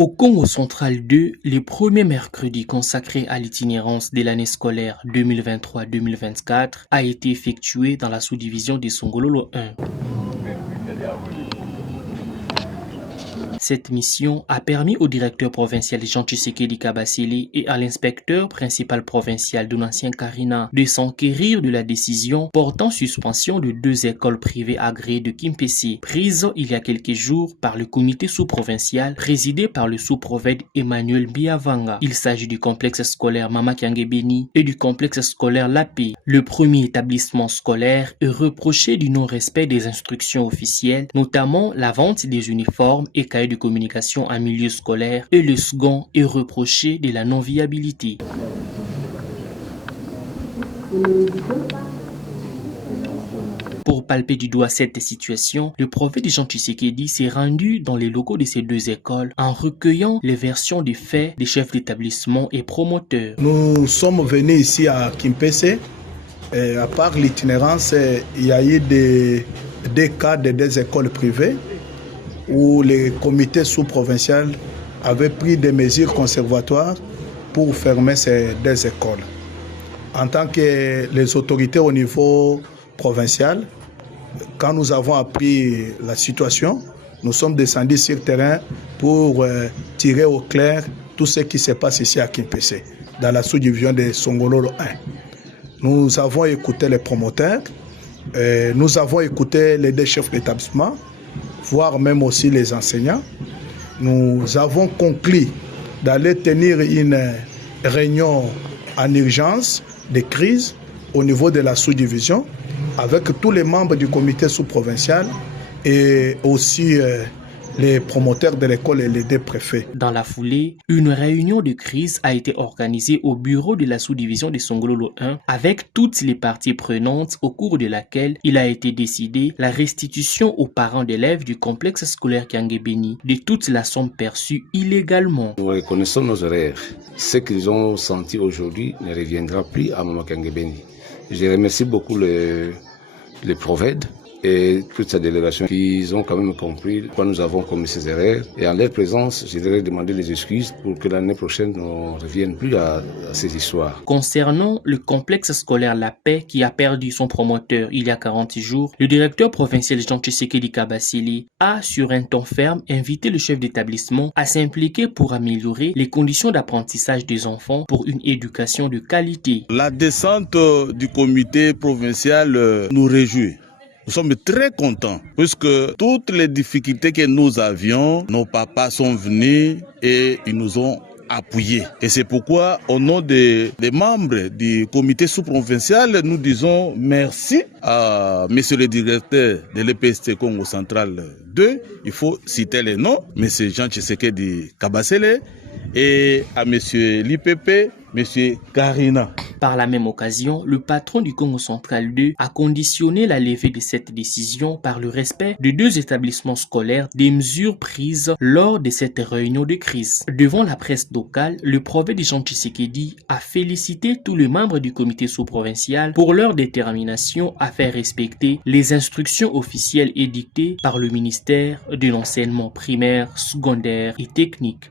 Au Congo central 2, les premiers mercredis consacrés à l'itinérance de l'année scolaire 2023-2024 a été effectué dans la sous-division de Songololo 1. Cette mission a permis au directeur provincial Jean Tshisekedi Kabasele et à l'inspecteur principal provincial Donatien Karina de s'enquérir de la décision portant suspension de 2 écoles privées agréées de Kimpese, prise il y a quelques jours par le comité sous-provincial présidé par le sous-prophète Emmanuel Biavanga. Il s'agit du complexe scolaire Mama Kiangebeni et du complexe scolaire Lapé. Le premier établissement scolaire est reproché du non-respect des instructions officielles, notamment la vente des uniformes et cahiers de communication en milieu scolaire, et le second est reproché de la non-viabilité. Pour palper du doigt cette situation, le prophète Jean Tshisekedi s'est rendu dans les locaux de ces 2 écoles en recueillant les versions des faits des chefs d'établissement et promoteurs. Nous sommes venus ici à Kimpese. Et à part l'itinérance, il y a eu des cas de 2 écoles privées où les comités sous-provinciaux avaient pris des mesures conservatoires pour fermer ces 2 écoles. En tant que les autorités au niveau provincial, quand nous avons appris la situation, nous sommes descendus sur le terrain pour tirer au clair tout ce qui se passe ici à Kimpese, dans la sous-division de Songololo 1. Nous avons écouté les promoteurs, nous avons écouté les 2 chefs d'établissement, voire même aussi les enseignants. Nous avons conclu d'aller tenir une réunion en urgence de crise au niveau de la sous-division avec tous les membres du comité sous-provincial et aussi les promoteurs de l'école et les 2 préfets. Dans la foulée, une réunion de crise a été organisée au bureau de la sous-division de Songololo 1 avec toutes les parties prenantes, au cours de laquelle il a été décidé la restitution aux parents d'élèves du complexe scolaire Kiangebeni de toute la somme perçue illégalement. Nous reconnaissons nos erreurs. Ce qu'ils ont senti aujourd'hui ne reviendra plus à Mama Kiangebeni. Je remercie beaucoup les prophètes et toute sa délégation qui ont quand même compris pourquoi nous avons commis ces erreurs. Et en leur présence, je leur ai demandé des excuses pour que l'année prochaine, on ne revienne plus à ces histoires. Concernant le complexe scolaire La Paix qui a perdu son promoteur il y a 40 jours, le directeur provincial Jean Tshisekedi Kabasele a, sur un ton ferme, invité le chef d'établissement à s'impliquer pour améliorer les conditions d'apprentissage des enfants pour une éducation de qualité. La descente du comité provincial nous réjouit. Nous sommes très contents puisque toutes les difficultés que nous avions, nos papas sont venus et ils nous ont appuyés. Et c'est pourquoi, au nom des membres du comité sous-provincial, nous disons merci à monsieur le directeur de l'EPST Congo Central 2. Il faut citer les noms, monsieur Jean Tshisekedi Kabasele et à monsieur l'IPP, monsieur Karina. Par la même occasion, le patron du Congo central 2 a conditionné la levée de cette décision par le respect de 2 établissements scolaires des mesures prises lors de cette réunion de crise. Devant la presse locale, le prophète Jean Tshisekedi a félicité tous les membres du comité sous-provincial pour leur détermination à faire respecter les instructions officielles édictées par le ministère de l'enseignement primaire, secondaire et technique.